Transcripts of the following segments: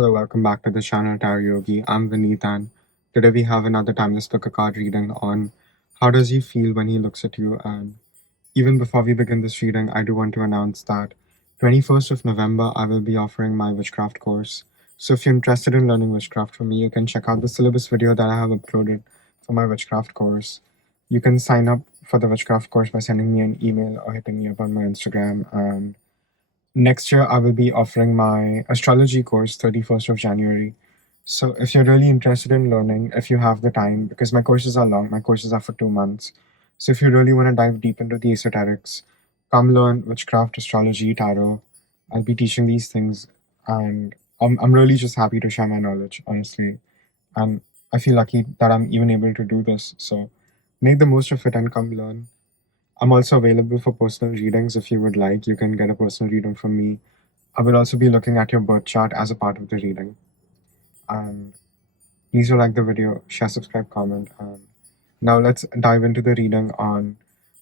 Hello, welcome back to the channel Tarot Yogi. I'm Vinit and today we have another timeless pick a card reading on how does he feel when he looks at you. And even before we begin this reading, I do want to announce that 21st of November I will be offering my witchcraft course. So if you're interested in learning witchcraft from me, you can check out the syllabus video that I have uploaded for my witchcraft course. You can sign up for the witchcraft course by sending me an email or hitting me up on my Instagram. And next year, I will be offering my astrology course 31st of January. So if you're really interested in learning, if you have the time, because my courses are long, my courses are for 2 months. So if you really want to dive deep into the esoterics, come learn witchcraft, astrology, tarot. I'll be teaching these things, and I'm really just happy to share my knowledge, honestly. And I feel lucky that I'm even able to do this. So make the most of it and come learn. I'm also available for personal readings if you would like. You can get a personal reading from me. I will also be looking at your birth chart as a part of the reading. And please do like the video, share, subscribe, comment. And now let's dive into the reading on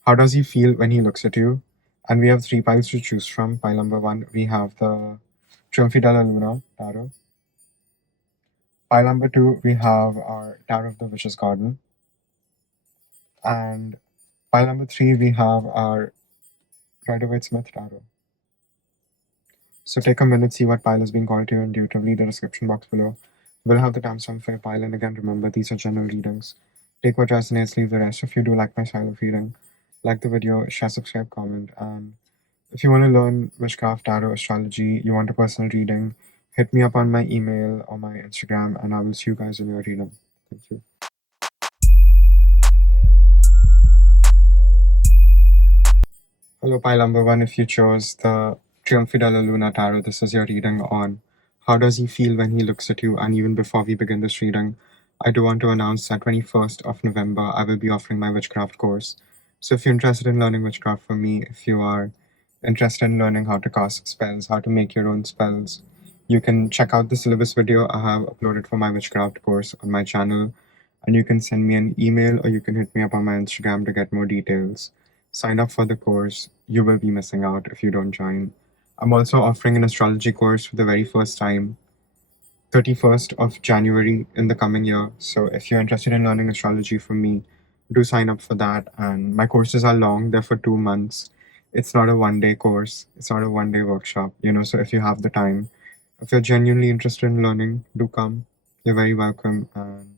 how does he feel when he looks at you. And we have 3 piles to choose from. Pile number 1, we have the Triumph della Luna tarot. Pile number 2, we have our Tarot of the Witch's Garden. And pile number 3, we have our Rider-Waite-Smith tarot. So take a minute, see what pile is being called to you intuitively. The description box below will have the timestamp for your pile. And again, remember, these are general readings. Take what resonates, leave the rest. If you do like my style of reading, like the video, share, subscribe, comment. And if you want to learn witchcraft, tarot, astrology, you want a personal reading, hit me up on my email or my Instagram, and I will see you guys in your reading. Thank you. Hello, pile number 1. If you chose the Triumph della Luna tarot, this is your reading on how does he feel when he looks at you. And even before we begin this reading, I do want to announce that 21st of November, I will be offering my witchcraft course. So if you're interested in learning witchcraft from me, if you are interested in learning how to cast spells, how to make your own spells, you can check out the syllabus video I have uploaded for my witchcraft course on my channel. And you can send me an email or you can hit me up on my Instagram to get more details. Sign up for the course. You will be missing out if you don't join. I'm also offering an astrology course for the very first time, 31st of January in the coming year. So if you're interested in learning astrology from me, do sign up for that. And my courses are long, they're for 2 months. It's not a one-day course, it's not a one-day workshop, so if you have the time, if you're genuinely interested in learning, do come. You're very welcome. And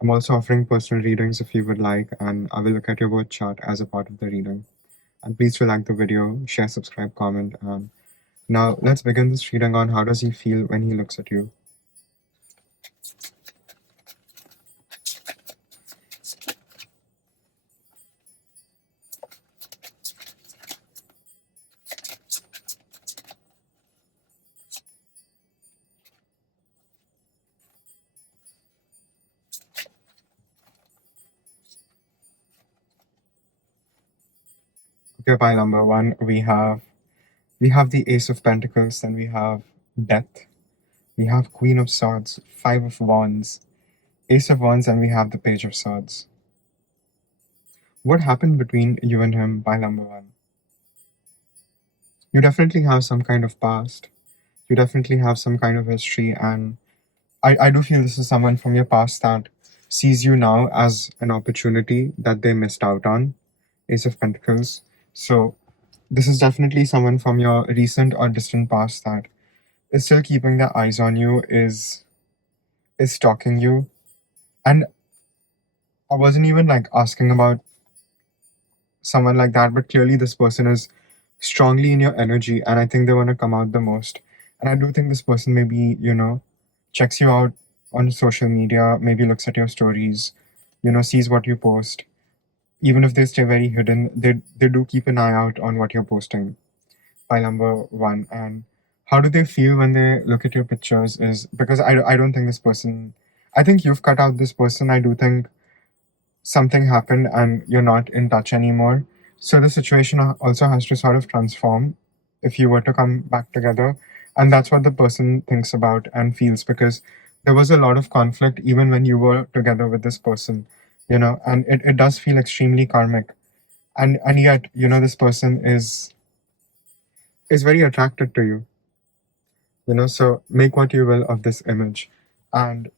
I'm also offering personal readings if you would like, and I will look at your birth chart as a part of the reading. And please do like the video, share, subscribe, comment. And now let's begin this reading on how does he feel when he looks at you. Okay, pile number 1, we have the Ace of Pentacles, then we have Death, we have Queen of Swords, 5 of Wands, Ace of Wands, and we have the Page of Swords. What happened between you and him, pile number 1? You definitely have some kind of past. You definitely have some kind of history, and I do feel this is someone from your past that sees you now as an opportunity that they missed out on. Ace of Pentacles. So this is definitely someone from your recent or distant past that is still keeping their eyes on you, is stalking you. And I wasn't even like asking about someone like that, but clearly this person is strongly in your energy, and I think they want to come out the most. And I do think this person maybe, checks you out on social media, maybe looks at your stories, sees what you post. Even if they stay very hidden, they do keep an eye out on what you're posting. Pile number 1. And how do they feel when they look at your pictures is because I don't think this person, I think you've cut out this person. I do think something happened and you're not in touch anymore. So the situation also has to sort of transform if you were to come back together. And that's what the person thinks about and feels, because there was a lot of conflict even when you were together with this person, and it does feel extremely karmic. And yet, this person is very attracted to you. So make what you will of this image. And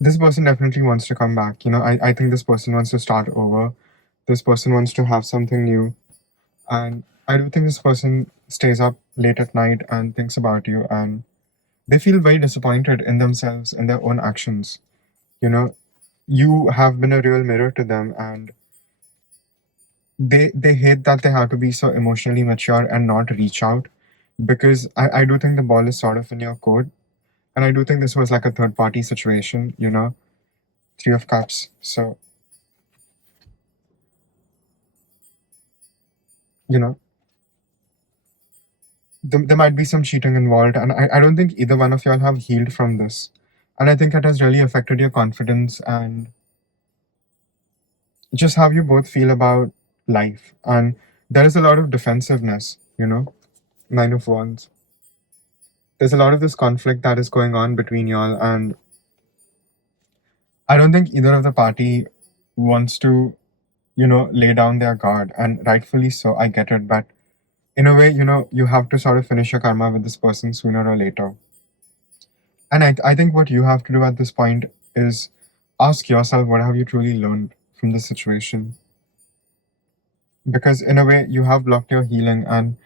this person definitely wants to come back. I think this person wants to start over. This person wants to have something new. And I do think this person stays up late at night and thinks about you, and they feel very disappointed in themselves and their own actions. You know, you have been a real mirror to them, and they hate that they have to be so emotionally mature and not reach out, because I do think the ball is sort of in your court. And I do think this was like a third party situation, Three of Cups. So, you know, there might be some cheating involved, and I don't think either one of y'all have healed from this. And I think it has really affected your confidence and just how you both feel about life. And there is a lot of defensiveness. Nine of Wands. There's a lot of this conflict that is going on between y'all, and I don't think either of the party wants to, lay down their guard, and rightfully so. I get it, but in a way, you have to sort of finish your karma with this person sooner or later. And I think what you have to do at this point is ask yourself, what have you truly learned from this situation? Because in a way, you have blocked your healing, and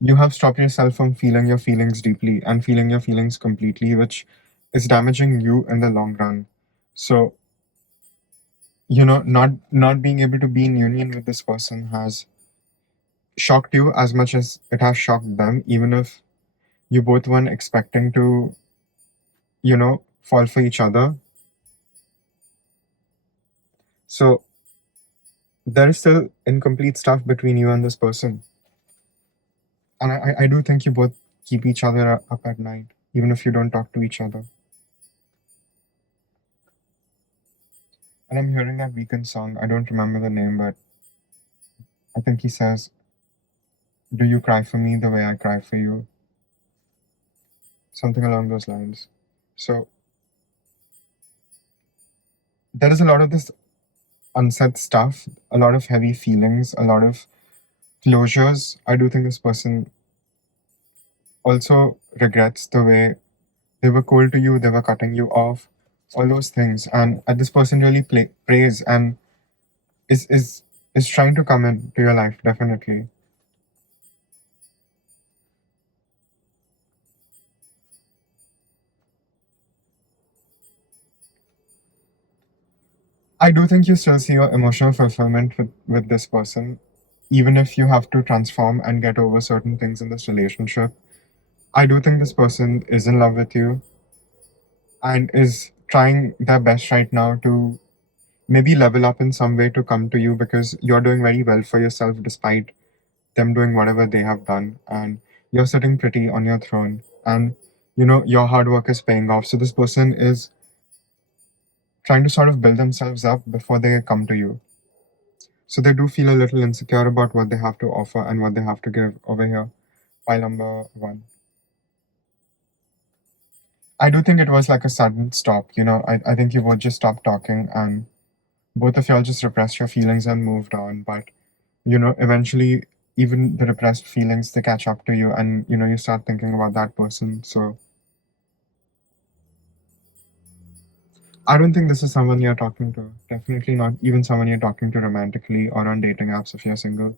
you have stopped yourself from feeling your feelings deeply and feeling your feelings completely, which is damaging you in the long run. So, not being able to be in union with this person has shocked you as much as it has shocked them, even if you both weren't expecting to, fall for each other. So there is still incomplete stuff between you and this person. And I do think you both keep each other up at night, even if you don't talk to each other. And I'm hearing that Weekend song. I don't remember the name, but I think he says, "Do you cry for me the way I cry for you?" Something along those lines. So there is a lot of this unsaid stuff, a lot of heavy feelings, a lot of closures. I do think this person also regrets the way they were cold to you, they were cutting you off, all those things. And this person really prays and is trying to come into your life, definitely. I do think you still see your emotional fulfillment with this person, even if you have to transform and get over certain things in this relationship. I do think this person is in love with you and is trying their best right now to maybe level up in some way to come to you, because you're doing very well for yourself despite them doing whatever they have done. And you're sitting pretty on your throne, and your hard work is paying off. So this person is trying to sort of build themselves up before they come to you. So they do feel a little insecure about what they have to offer and what they have to give over here. Pile number one. I do think it was like a sudden stop. I think you both just stopped talking, and both of y'all just repressed your feelings and moved on. But, eventually, even the repressed feelings, they catch up to you, and, you start thinking about that person. So I don't think this is someone you're talking to. Definitely not even someone you're talking to romantically or on dating apps if you're single,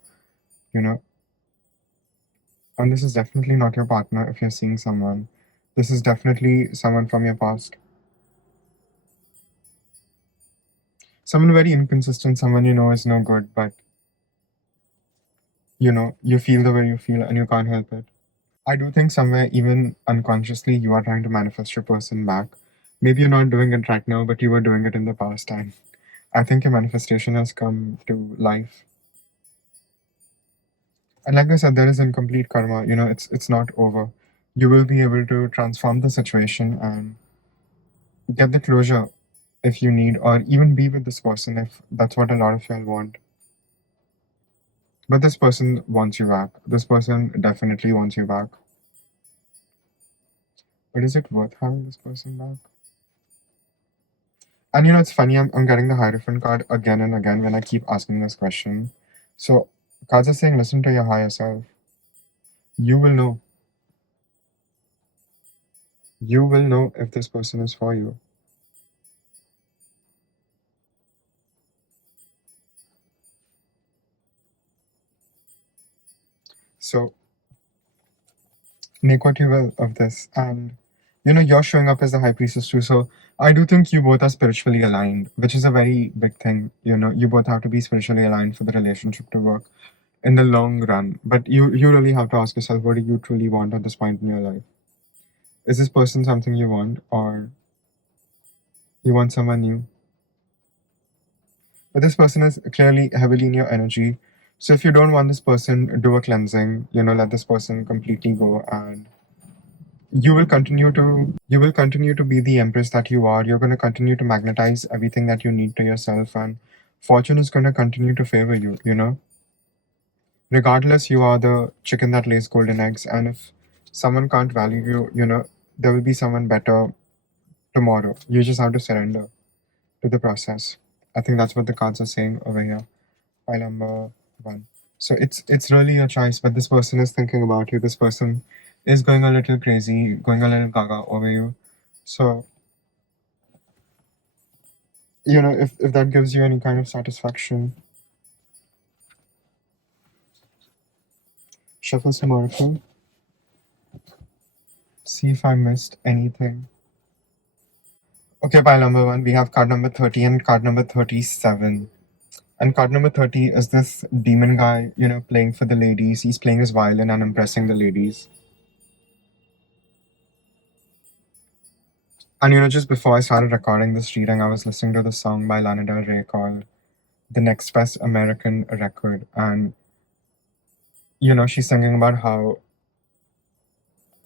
you know. And this is definitely not your partner if you're seeing someone. This is definitely someone from your past. Someone very inconsistent, someone you know is no good, but you feel the way you feel and you can't help it. I do think somewhere, even unconsciously, you are trying to manifest your person back. Maybe you're not doing it right now, but you were doing it in the past, and I think your manifestation has come to life. And like I said, there is incomplete karma. It's not over. You will be able to transform the situation and get the closure if you need, or even be with this person if that's what a lot of y'all want. But this person wants you back. This person definitely wants you back. But is it worth having this person back? And it's funny, I'm getting the Hierophant card again and again when I keep asking this question. So, cards are saying, listen to your higher self. You will know. You will know if this person is for you. So make what you will of this. And you're showing up as the high priestess too. So I do think you both are spiritually aligned, which is a very big thing. You both have to be spiritually aligned for the relationship to work in the long run. But you really have to ask yourself, what do you truly want at this point in your life? Is this person something you want, or you want someone new? But this person is clearly heavily in your energy. So if you don't want this person, do a cleansing, let this person completely go, and you will continue to be the empress that you are. You're going to continue to magnetize everything that you need to yourself, and fortune is going to continue to favor you. Regardless, you are the chicken that lays golden eggs, and if someone can't value you, there will be someone better tomorrow. You just have to surrender to the process. I think that's what the cards are saying over here. Pile number one. So it's really your choice, but this person is thinking about you. This person is going a little crazy, going a little gaga over you. So if that gives you any kind of satisfaction, shuffle some oracle. See if I missed anything. Okay, pile number one, we have card number 30 and card number 37. And card number 30 is this demon guy, playing for the ladies. He's playing his violin and impressing the ladies. And just before I started recording this reading, I was listening to the song by Lana Del Rey called The Next Best American Record. And, she's singing about how,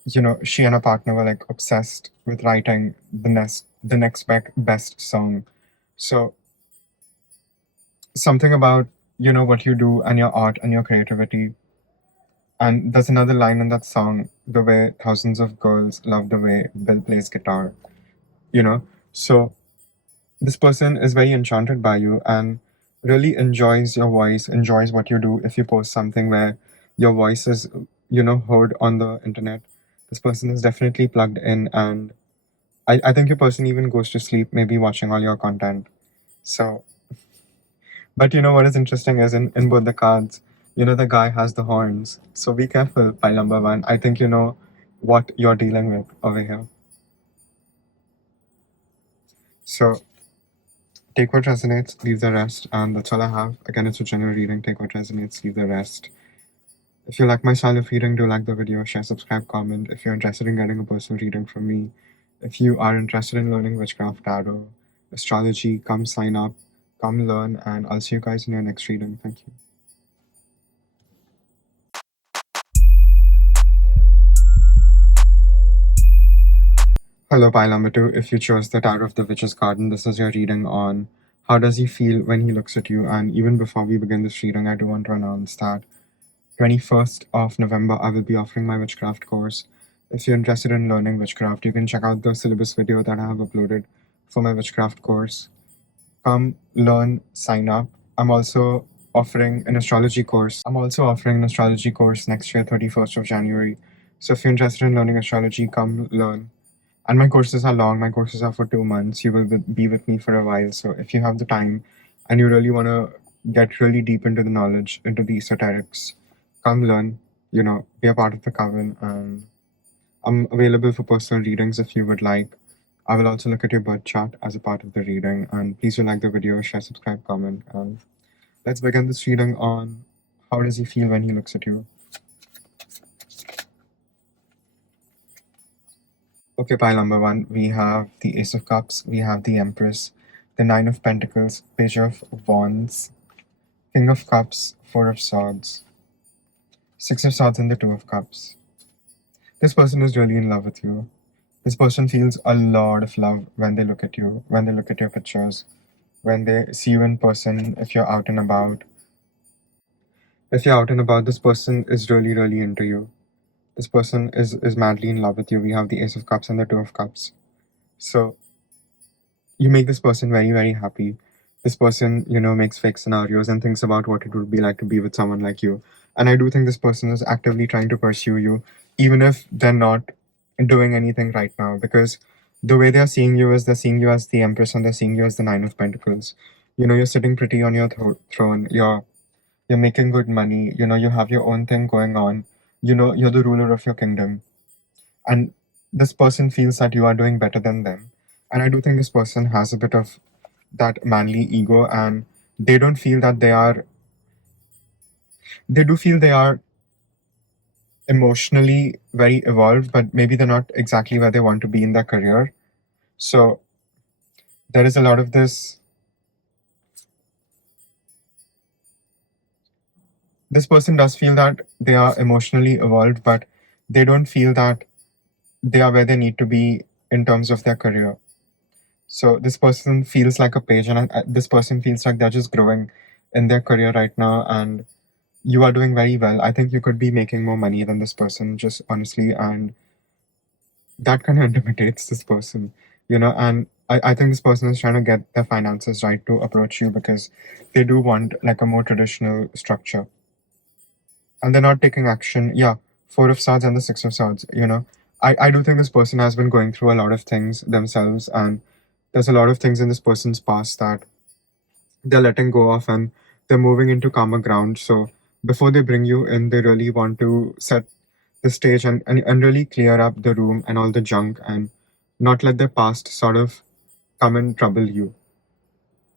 she and her partner were like obsessed with writing the next best song. So something about, what you do and your art and your creativity. And there's another line in that song, the way thousands of girls love the way Bill plays guitar, you know? So this person is very enchanted by you and really enjoys your voice, enjoys what you do. If you post something where your voice is, heard on the internet, this person is definitely plugged in. And I think your person even goes to sleep, maybe watching all your content. So, but what is interesting is in both the cards, the guy has the horns. So be careful, pile number one. I think you know what you're dealing with over here. So take what resonates, leave the rest, and that's all I have. Again, it's a general reading. Take what resonates, leave the rest. If you like my style of reading, do like the video, share, subscribe, comment. If you're interested in getting a personal reading from me, if you are interested in learning witchcraft, tarot, astrology, come sign up, come learn, and I'll see you guys in your next reading. Thank you. Hello, pile number two. If you chose the Tower of the Witch's Garden, this is your reading on how does he feel when he looks at you. And even before we begin this reading, I do want to announce that 21st of November, I will be offering my witchcraft course. If you're interested in learning witchcraft, you can check out the syllabus video that I have uploaded for my witchcraft course. Come learn, sign up. I'm also offering an astrology course. Next year, 31st of January. So if you're interested in learning astrology, come learn. And my courses are long. My courses are for 2 months. You will be with me for a while. So if you have the time and you really want to get really deep into the knowledge, into the esoterics, come learn, be a part of the coven. And I'm available for personal readings if you would like. I will also look at your birth chart as a part of the reading. And please do like the video, share, subscribe, comment. And let's begin this reading on how does he feel when he looks at you. Okay, pile number one, we have the Ace of Cups, we have the Empress, the Nine of Pentacles, Page of Wands, King of Cups, Four of Swords, Six of Swords, and the Two of Cups. This person is really in love with you. This person feels a lot of love when they look at you, when they look at your pictures, when they see you in person, if you're out and about. If you're out and about, this person is really, really into you. This person is madly in love with you. We have the Ace of Cups and the Two of Cups. So you make this person very, very happy. This person, makes fake scenarios and thinks about what it would be like to be with someone like you. And I do think this person is actively trying to pursue you, even if they're not doing anything right now, because the way they're seeing you is they're seeing you as the Empress and they're seeing you as the Nine of Pentacles. You're sitting pretty on your throne. You're making good money. You have your own thing going on. You're the ruler of your kingdom, and this person feels that you are doing better than them. And I do think this person has a bit of that manly ego, and they don't feel that they do feel they are emotionally very evolved, but maybe they're not exactly where they want to be in their career. So there is a lot of this person does feel that they are emotionally evolved, but they don't feel that they are where they need to be in terms of their career. So this person feels like a page, and this person feels like they're just growing in their career right now, and you are doing very well. I think you could be making more money than this person, just honestly, and that kind of intimidates this person, and I think this person is trying to get their finances right to approach you, because they do want like a more traditional structure, and they're not taking action. Yeah, Four of Swords and the Six of Swords, I do think this person has been going through a lot of things themselves, and there's a lot of things in this person's past that they're letting go of, and they're moving into calmer ground. So before they bring you in, they really want to set the stage, and really clear up the room and all the junk, and not let their past sort of come and trouble you.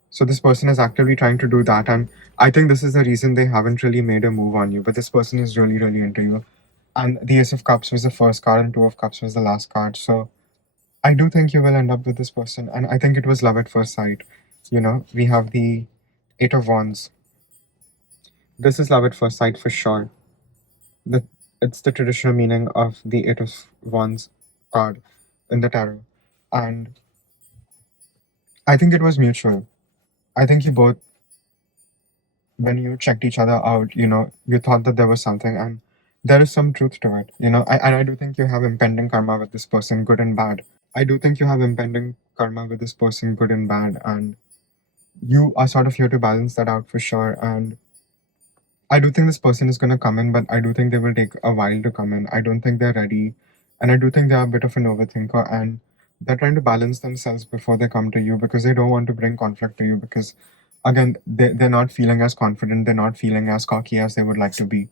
So this person is actively trying to do that, and I think this is the reason they haven't really made a move on you. But this person is really, really into you. And the Ace of Cups was the first card, and Two of Cups was the last card. So I do think you will end up with this person, and I think it was love at first sight. We have the Eight of Wands. This is love at first sight for sure. The It's the traditional meaning of the Eight of Wands card in the tarot, and I think it was mutual. I think you both, when you checked each other out, you thought that there was something, and there is some truth to it. I do think you have impending karma with this person, good and bad. I do think you have impending karma with this person, good and bad, and you are sort of here to balance that out for sure. And I do think this person is going to come in, but I do think they will take a while to come in. I don't think they're ready, and I do think they're a bit of an overthinker, and they're trying to balance themselves before they come to you, because they don't want to bring conflict to you, because again, they're not feeling as confident, they're not feeling as cocky as they would like to be.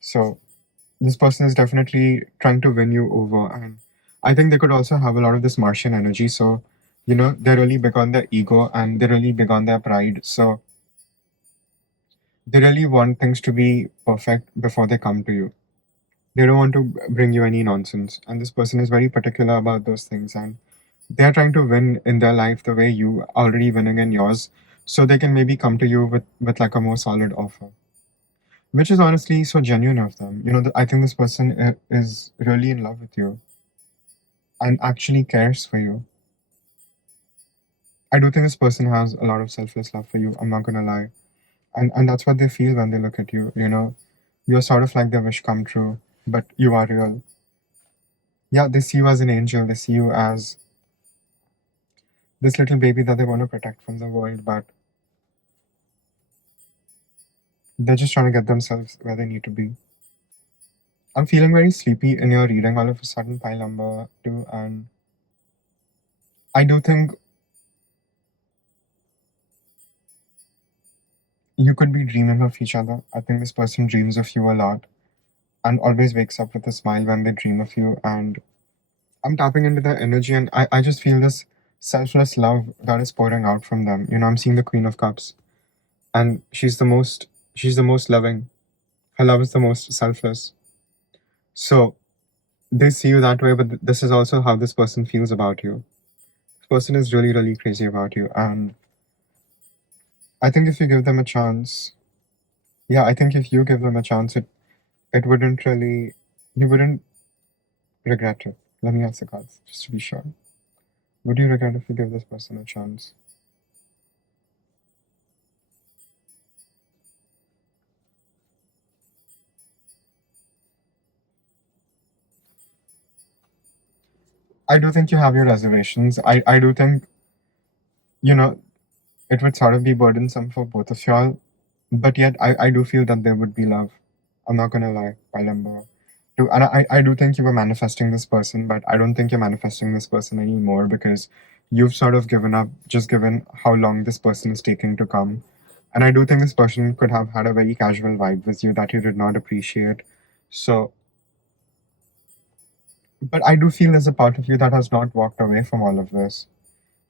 So this person is definitely trying to win you over, and I think they could also have a lot of this Martian energy. So they're really big on their ego, and they're really big on their pride. So they really want things to be perfect before they come to you. They don't want to bring you any nonsense, and this person is very particular about those things, and they're trying to win in their life the way you are already winning in yours, so they can maybe come to you with like a more solid offer, which is honestly so genuine of them. I think this person is really in love with you and actually cares for you. I do think this person has a lot of selfless love for you, I'm not gonna lie, and that's what they feel when they look at you. You're sort of like their wish come true, but you are real. Yeah, they see you as an angel, they see you as this little baby that they want to protect from the world, but they're just trying to get themselves where they need to be. I'm feeling very sleepy in your reading all of a sudden, pile number two, and I do think you could be dreaming of each other. I think this person dreams of you a lot and always wakes up with a smile when they dream of you, and I'm tapping into their energy, and I just feel this selfless love that is pouring out from them. I'm seeing the Queen of Cups, and she's the most loving. Her love is the most selfless. So they see you that way, but this is also how this person feels about you. This person is really, really crazy about you, and I think if you give them a chance, yeah, I think if you give them a chance, it wouldn't really, you wouldn't regret it. Let me ask the cards just to be sure. Would you regret if you give this person a chance? I do think you have your reservations. I do think, you know, it would sort of be burdensome for both of y'all, but yet I do feel that there would be love. I'm not gonna lie, Palambo. And I do think you were manifesting this person, but I don't think you're manifesting this person anymore because you've sort of given up just given how long this person is taking to come. And I do think this person could have had a very casual vibe with you that you did not appreciate. So, but I do feel there's a part of you that has not walked away from all of this.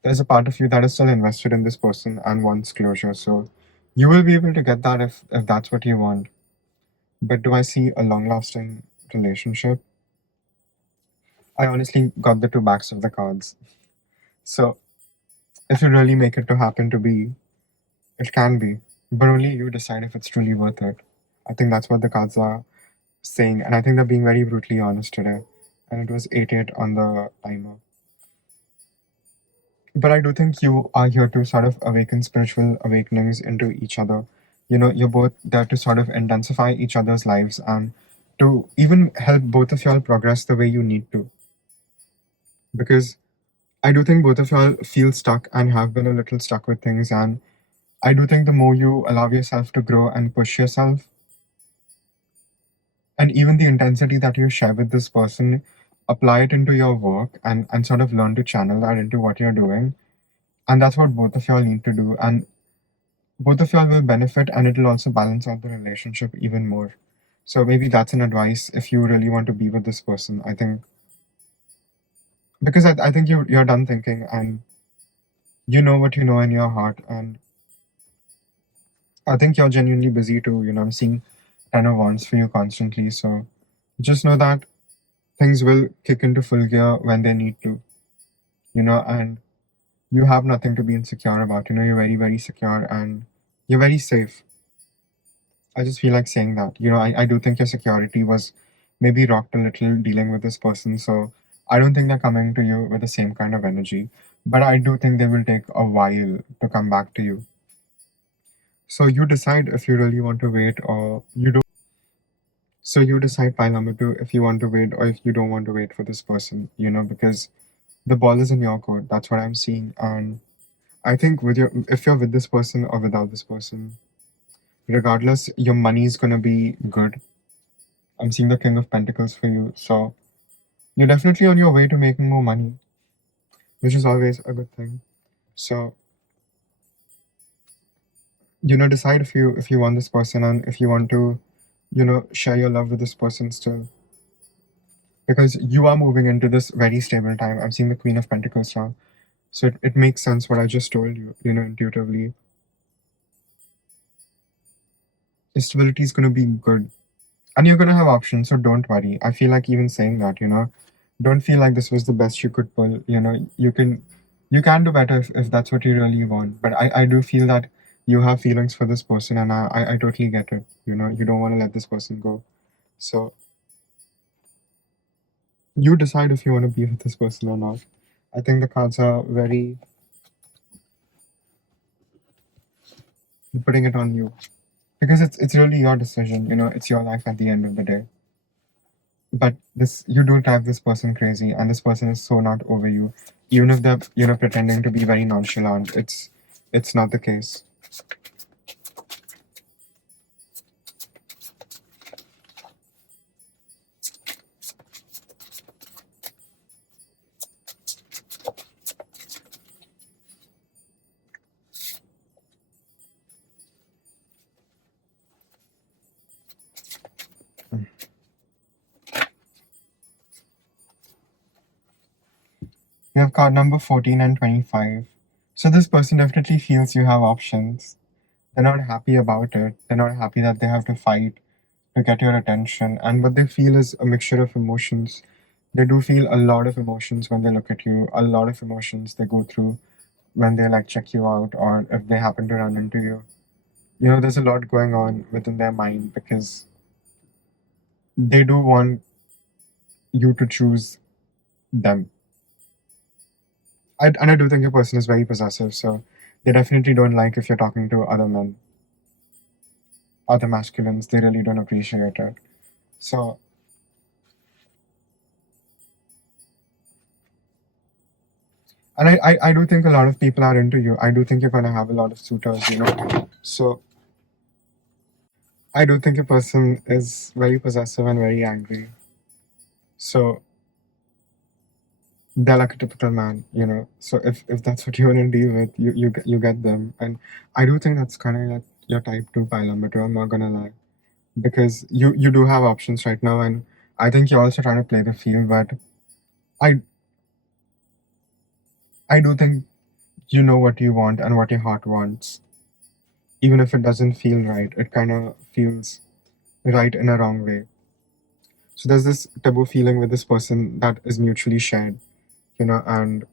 There's a part of you that is still invested in this person and wants closure. So you will be able to get that if that's what you want. But do I see a long lasting relationship? I honestly got the two backs of the cards. So if you really make it to happen to be, it can be. But only you decide if it's truly worth it. I think that's what the cards are saying. And I think they're being very brutally honest today. And it was 8-8 on the timer. But I do think you are here to sort of awaken spiritual awakenings into each other. You know, you're both there to sort of intensify each other's lives and to even help both of y'all progress the way you need to. Because I do think both of y'all feel stuck and have been a little stuck with things. And I do think the more you allow yourself to grow and push yourself, and even the intensity that you share with this person, apply it into your work and sort of learn to channel that into what you're doing. And that's what both of y'all need to do. And both of y'all will benefit and it'll also balance out the relationship even more. So maybe that's an advice if you really want to be with this person. I think because I think you're done thinking and you know what you know in your heart, and I think you're genuinely busy too. You know, I'm seeing 10 of Wands for you constantly. So just know that things will kick into full gear when they need to, you know, and you have nothing to be insecure about. You know, you're very, very secure and you're very safe. I just feel like saying that. You know, I do think your security was maybe rocked a little dealing with this person. So I don't think they're coming to you with the same kind of energy. But I do think they will take a while to come back to you. So you decide if you really want to wait or you don't. So you decide pile number two if you want to wait or if you don't want to wait for this person, you know, because the ball is in your court. That's what I'm seeing. And I think with your if you're with this person or without this person, regardless, your money is gonna be good. I'm seeing the King of Pentacles for you. So you're definitely on your way to making more money, which is always a good thing. So, you know, decide if you want this person and if you want to, you know, share your love with this person still. Because you are moving into this very stable time. I'm seeing the Queen of Pentacles now. So it makes sense what I just told you, you know, intuitively. Stability is gonna be good. And you're gonna have options, so don't worry. I feel like even saying that, you know, don't feel like this was the best you could pull. You know, you can do better if that's what you really want. But I do feel that you have feelings for this person and I totally get it. You know, you don't want to let this person go. So you decide if you want to be with this person or not. I think the cards are very putting it on you. Because it's really your decision, you know, it's your life at the end of the day. But this you do drive this person crazy and this person is so not over you. Even if they're, you know, pretending to be very nonchalant, it's not the case. You have card number 14 and 25. So this person definitely feels you have options. They're not happy about it. They're not happy that they have to fight to get your attention. And what they feel is a mixture of emotions. They do feel a lot of emotions when they look at you, a lot of emotions they go through when they like check you out or if they happen to run into you. You know, there's a lot going on within their mind because they do want you to choose them. And I do think your person is very possessive, so they definitely don't like if you're talking to other men, other masculines. They really don't appreciate it. So, and I do think a lot of people are into you. I do think you're going to have a lot of suitors, you know. So, I do think your person is very possessive and very angry. So they're like a typical man, you know. So if that's what you want to deal with, you get them. And I do think that's kind of like your type two pylon, but I'm not gonna lie, because you do have options right now, and I think you're also trying to play the field. But I I do think you know what you want and what your heart wants, even if it doesn't feel right. It kind of feels right in a wrong way. So there's this taboo feeling with this person that is mutually shared, you know, and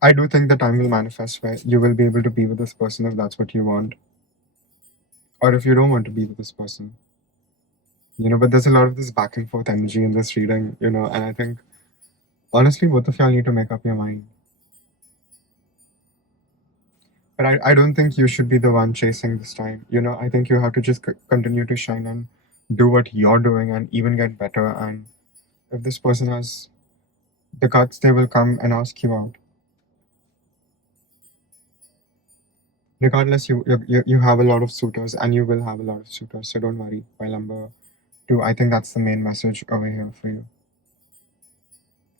I do think the time will manifest where you will be able to be with this person if that's what you want, or if you don't want to be with this person, you know. But there's a lot of this back and forth energy in this reading, you know, and I think honestly, both of y'all need to make up your mind. But I don't think you should be the one chasing this time, you know. I think you have to just continue to shine and do what you're doing and even get better. And if this person has the guts, they will come and ask you out. Regardless, you have a lot of suitors, and you will have a lot of suitors. So don't worry. While number two, I think that's the main message over here for you.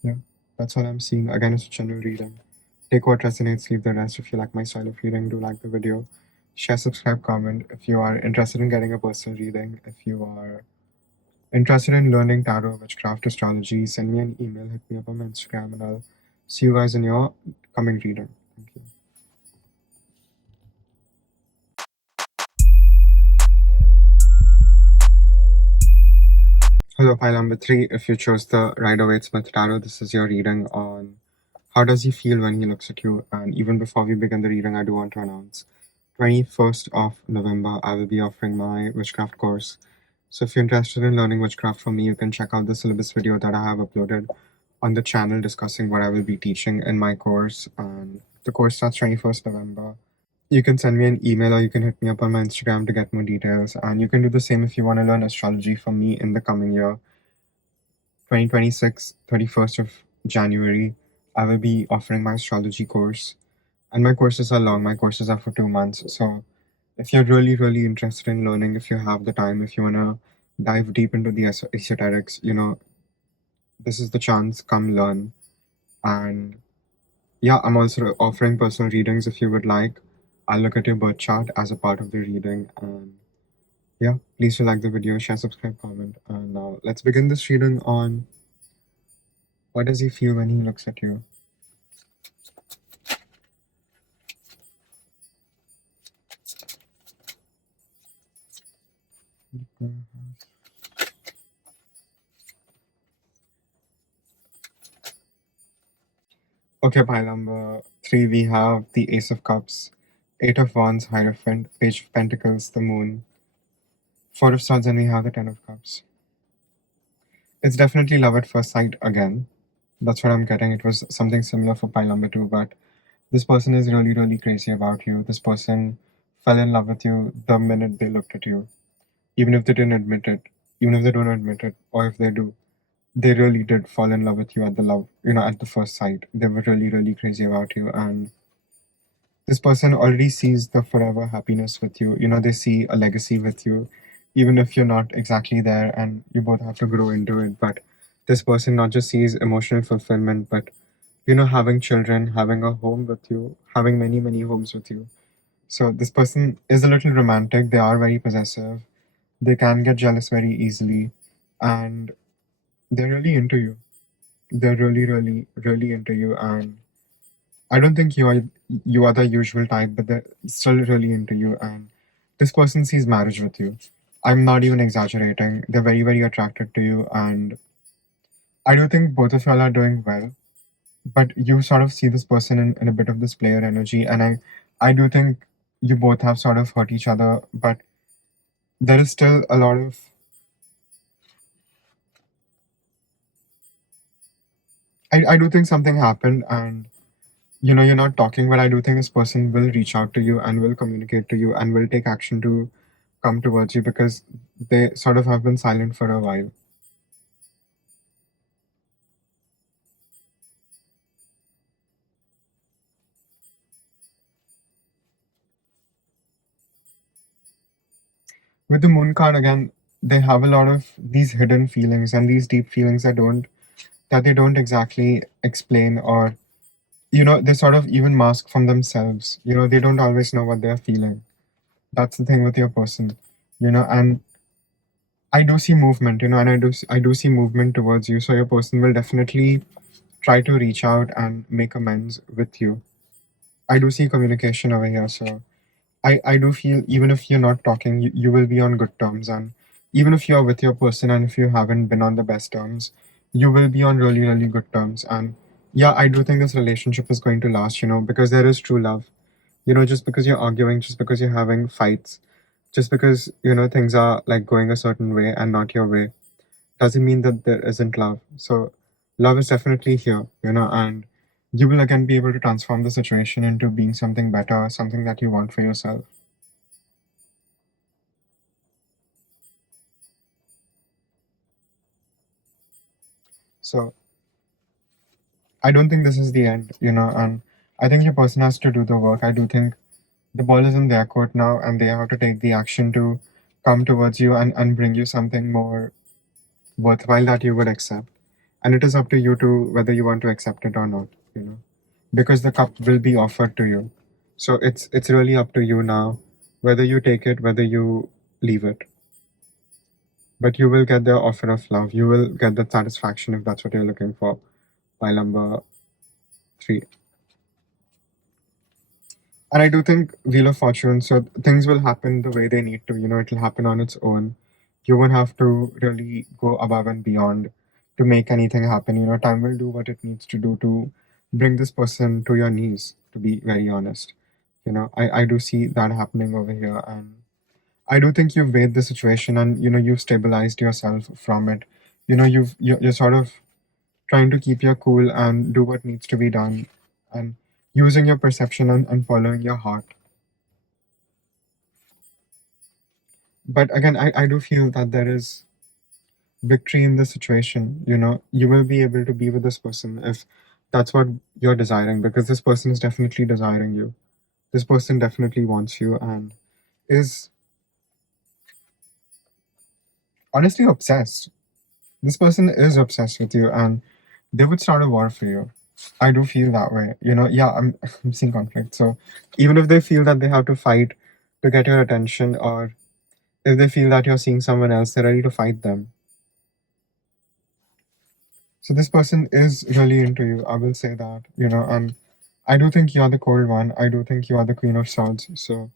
Yeah, that's all I'm seeing. Again, it's a general reading. Take what resonates, leave the rest. If you like my style of reading, do like the video. Share, subscribe, comment. If you are interested in getting a personal reading, if you are interested in learning tarot, witchcraft, astrology, send me an email, hit me up on my Instagram, and I'll see you guys in your coming reading. Thank you. Hello, pile number three. If you chose the Rider Waite Smith Tarot, this is your reading on how does he feel when he looks at you. And even before we begin the reading, I do want to announce 21st of November, I will be offering my witchcraft course. So if you're interested in learning witchcraft from me, you can check out the syllabus video that I have uploaded on the channel discussing what I will be teaching in my course. And the course starts 21st November. You can send me an email or you can hit me up on my Instagram to get more details. And you can do the same if you want to learn astrology from me in the coming year. 2026, 31st of January, I will be offering my astrology course. And my courses are long, my courses are for 2 months. So if you're really, really interested in learning, if you have the time, if you want to dive deep into the esoterics, you know, this is the chance. Come learn. And yeah, I'm also offering personal readings if you would like. I'll look at your birth chart as a part of the reading. And yeah, please do like the video, share, subscribe, comment. And now let's begin this reading on what does he feel when he looks at you. Okay, pile number three, we have the Ace of Cups, Eight of Wands, Hierophant, Page of Pentacles, the Moon, Four of Swords, and we have the Ten of Cups. It's definitely love at first sight again. That's what I'm getting. It was something similar for pile number two, but this person is really, really crazy about you. This person fell in love with you the minute they looked at you, even if they didn't admit it, even if they don't admit it, or if they do. They really did fall in love with you at the love, you know, at the first sight. They were really, really crazy about you, and this person already sees the forever happiness with you. You know, they see a legacy with you, even if you're not exactly there and you both have to grow into it. But this person not just sees emotional fulfillment, but, you know, having children, having a home with you, having many, many homes with you. So this person is a little romantic. They are very possessive. They can get jealous very easily. And they're really into you. They're really, really, really into you. And I don't think you are the usual type, but they're still really into you. And this person sees marriage with you. I'm not even exaggerating. They're very, very attracted to you, and I do think both of y'all are doing well. But you sort of see this person in a bit of this player energy, and I do think you both have sort of hurt each other, but there is still a lot of I do think something happened, and you know you're not talking, but I do think this person will reach out to you and will communicate to you and will take action to come towards you because they sort of have been silent for a while. With the moon card again, they have a lot of these hidden feelings and these deep feelings that they don't exactly explain, or they sort of even mask from themselves. They don't always know what they're feeling. That's the thing with your person. And I do see movement, and I do see movement towards you. So your person will definitely try to reach out and make amends with you. I do see communication over here. So I do feel even if you're not talking, you will be on good terms. And even if you're with your person and if you haven't been on the best terms, you will be on really, really good terms. And yeah, I do think this relationship is going to last, because there is true love. Just because you're arguing, just because you're having fights, just because, things are like going a certain way and not your way, doesn't mean that there isn't love. So love is definitely here, and you will again be able to transform the situation into being something better, something that you want for yourself. So I don't think this is the end, and I think your person has to do the work. I do think the ball is in their court now, and they have to take the action to come towards you and bring you something more worthwhile that you would accept. And it is up to you to whether you want to accept it or not, because the cup will be offered to you. So it's really up to you now whether you take it, whether you leave it. But you will get the offer of love. You will get the satisfaction if that's what you're looking for. Pile number 3. And I do think Wheel of Fortune, so things will happen the way they need to. It'll happen on its own. You won't have to really go above and beyond to make anything happen. Time will do what it needs to do to bring this person to your knees, to be very honest. I do see that happening over here. And I do think you've weighed the situation and, you've stabilized yourself from it. You're sort of trying to keep your cool and do what needs to be done, and using your perception and following your heart. But again, I do feel that there is victory in this situation. You will be able to be with this person if that's what you're desiring, because this person is definitely desiring you. This person definitely wants you and is honestly obsessed. This person is obsessed with you and they would start a war for you. I do feel that way. Yeah, I'm seeing conflict. So even if they feel that they have to fight to get your attention, or if they feel that you're seeing someone else, they're ready to fight them. So this person is really into you. I will say that, and I do think you're the cold one. I do think you are the Queen of Swords. So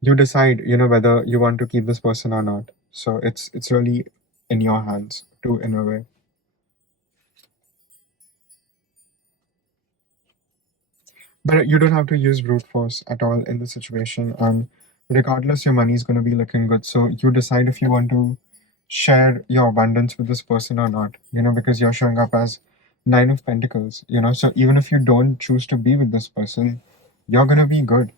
you decide, whether you want to keep this person or not. So it's really in your hands too, in a way. But you don't have to use brute force at all in the situation. And regardless, your money is going to be looking good. So you decide if you want to share your abundance with this person or not, because you're showing up as Nine of Pentacles, So even if you don't choose to be with this person, you're going to be good.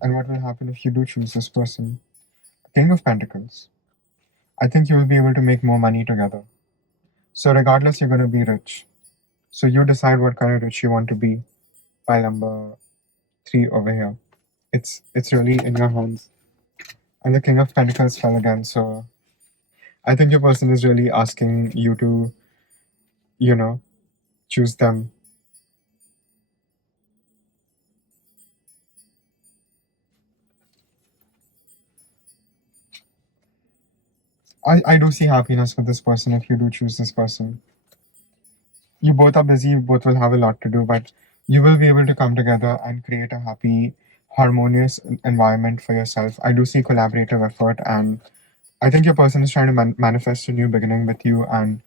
And what will happen if you do choose this person? King of Pentacles. I think you will be able to make more money together. So regardless, you're going to be rich. So you decide what kind of rich you want to be. Pile number 3 over here. It's really in your hands. And the King of Pentacles fell again, so I think your person is really asking you to, you know, choose them. I do see happiness with this person if you do choose this person. You both are busy, you both will have a lot to do, but you will be able to come together and create a happy, harmonious environment for yourself. I do see collaborative effort, and I think your person is trying to manifest a new beginning with you, and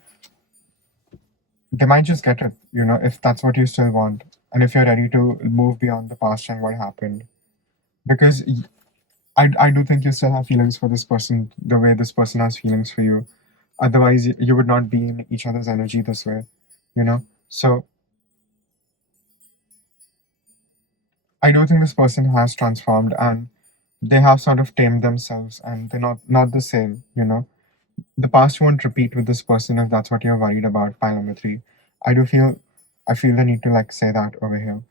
they might just get it, if that's what you still want, and if you're ready to move beyond the past and what happened. Because I do think you still have feelings for this person the way this person has feelings for you. Otherwise, you would not be in each other's energy this way, So I do think this person has transformed and they have sort of tamed themselves and they're not the same. The past won't repeat with this person if that's what you're worried about. Pile number 3. I do feel I feel the need to like say that over here.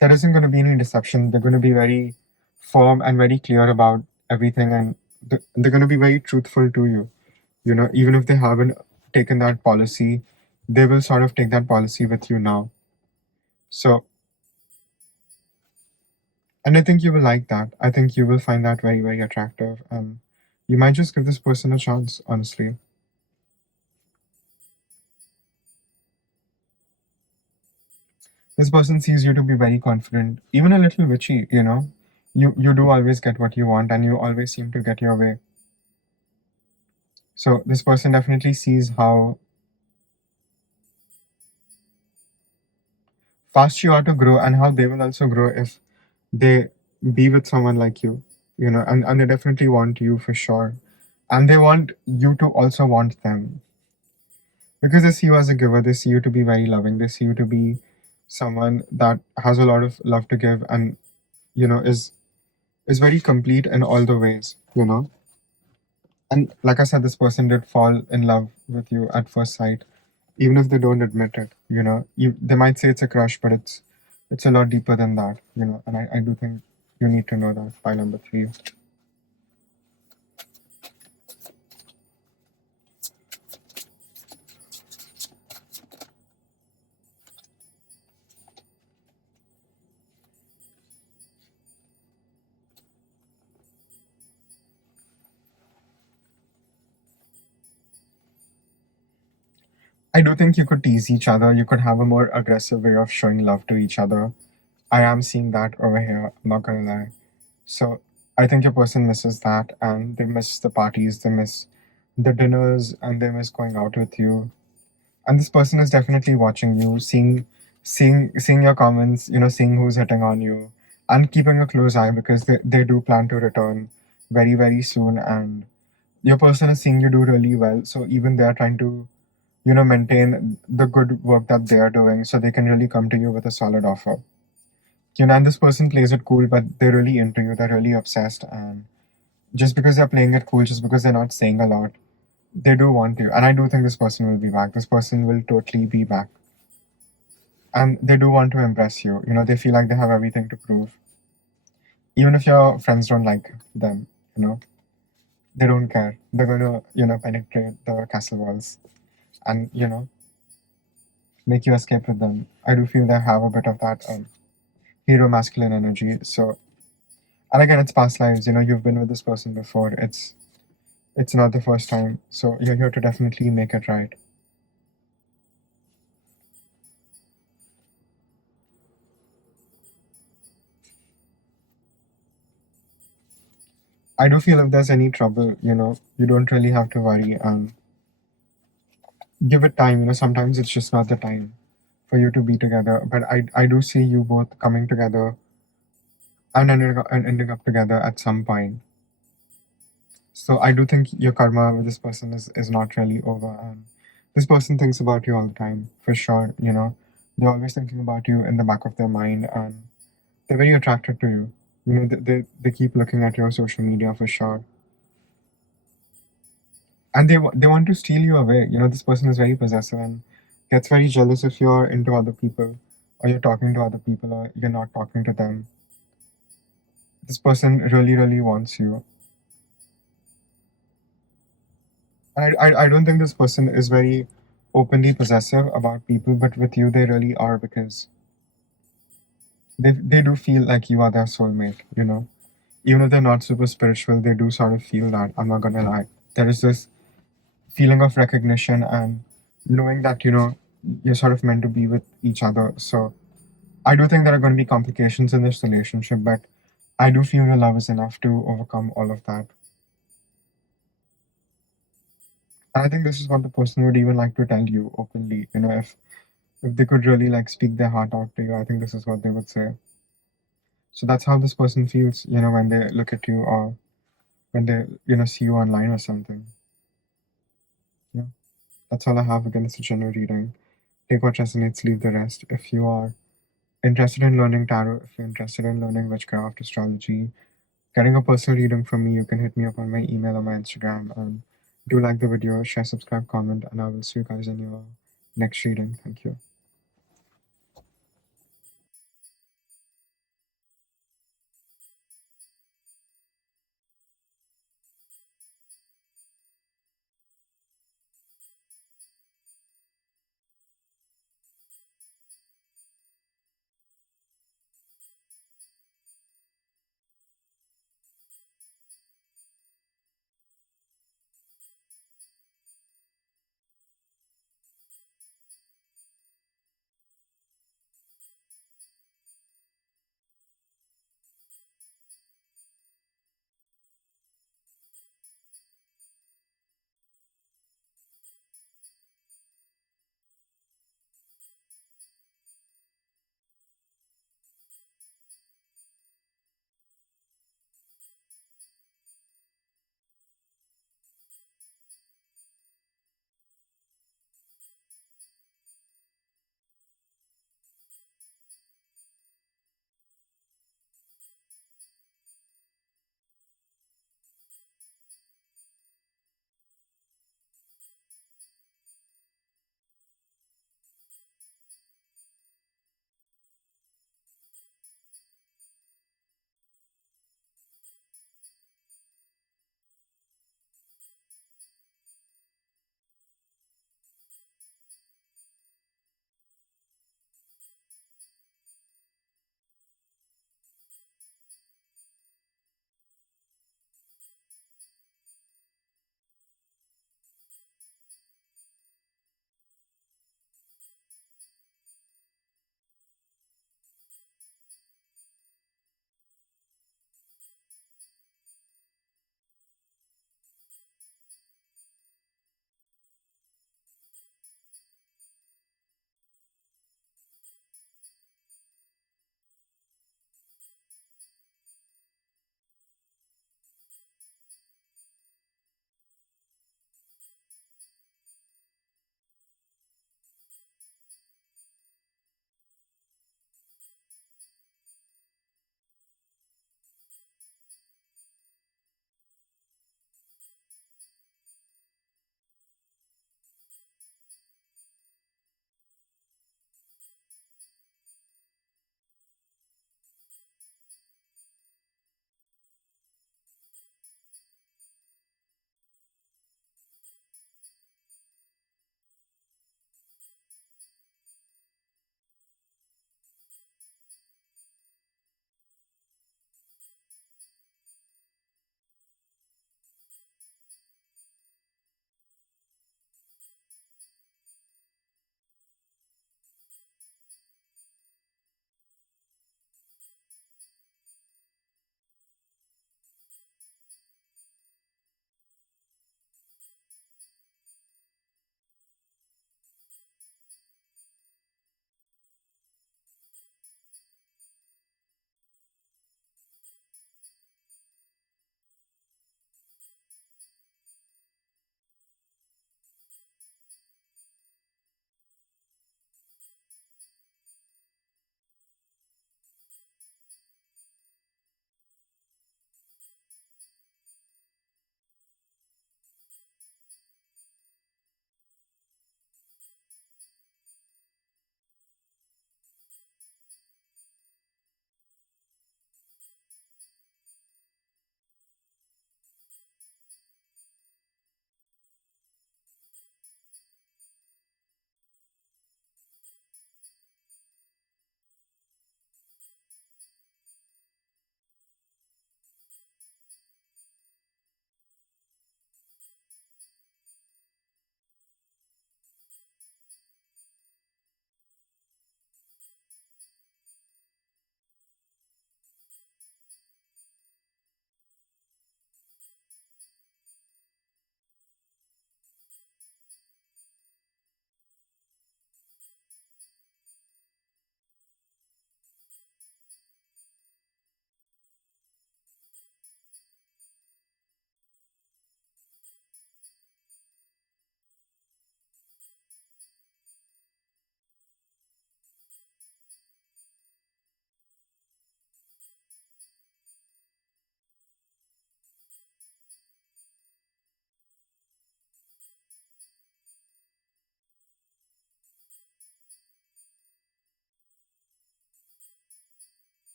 There isn't going to be any deception. They're going to be very firm and very clear about everything, and they're going to be very truthful to you. Even if they haven't taken that policy, they will sort of take that policy with you now. So, and I think you will like that. I think you will find that very, very attractive. And you might just give this person a chance, honestly. This person sees you to be very confident, even a little witchy. You do always get what you want, and you always seem to get your way. So this person definitely sees how fast you are to grow, and how they will also grow if they be with someone like you. And they definitely want you for sure. And they want you to also want them. Because they see you as a giver, they see you to be very loving, they see you to be someone that has a lot of love to give, and is very complete in all the ways. And like I said, this person did fall in love with you at first sight, even if they don't admit it. They might say it's a crush, but it's a lot deeper than that. And I do think you need to know that by number 3. I do think you could tease each other. You could have a more aggressive way of showing love to each other. I am seeing that over here, I'm not gonna lie. So I think your person misses that, and they miss the parties, they miss the dinners, and they miss going out with you. And this person is definitely watching you, seeing your comments, seeing who's hitting on you, and keeping a close eye, because they do plan to return very, very soon. And your person is seeing you do really well. So even they're trying to, maintain the good work that they are doing, so they can really come to you with a solid offer. And this person plays it cool, but they're really into you, they're really obsessed. And just because they're playing it cool, just because they're not saying a lot, they do want you. And I do think this person will be back. This person will totally be back. And they do want to impress you. They feel like they have everything to prove. Even if your friends don't like them, they don't care. They're going to, penetrate the castle walls and, make you escape with them. I do feel they have a bit of that hero masculine energy. So, and again, it's past lives. You've been with this person before. It's not the first time. So you're here to definitely make it right. I do feel if there's any trouble, you don't really have to worry, and give it time. Sometimes it's just not the time for you to be together. But I do see you both coming together and ending up together at some point. So I do think your karma with this person is not really over. And this person thinks about you all the time, for sure. They're always thinking about you in the back of their mind, and they're very attracted to you. They keep looking at your social media for sure. And they want to steal you away. This person is very possessive and gets very jealous if you're into other people, or you're talking to other people, or you're not talking to them. This person really, really wants you. And I don't think this person is very openly possessive about people, but with you they really are, because they do feel like you are their soulmate. Even if they're not super spiritual, they do sort of feel that. I'm not gonna lie. There is this feeling of recognition and knowing that you're sort of meant to be with each other. So I do think there are going to be complications in this relationship, but I do feel your love is enough to overcome all of that. And I think this is what the person would even like to tell you openly. If they could really like speak their heart out to you, I think this is what they would say. So that's how this person feels, when they look at you, or when they see you online or something. Yeah, that's all I have. Again, it's a general reading. Take what resonates, leave the rest. If you are interested in learning tarot, if you're interested in learning witchcraft, astrology, getting a personal reading from me, you can hit me up on my email or my Instagram. And do like the video, share, subscribe, comment, and I will see you guys in your next reading. Thank you.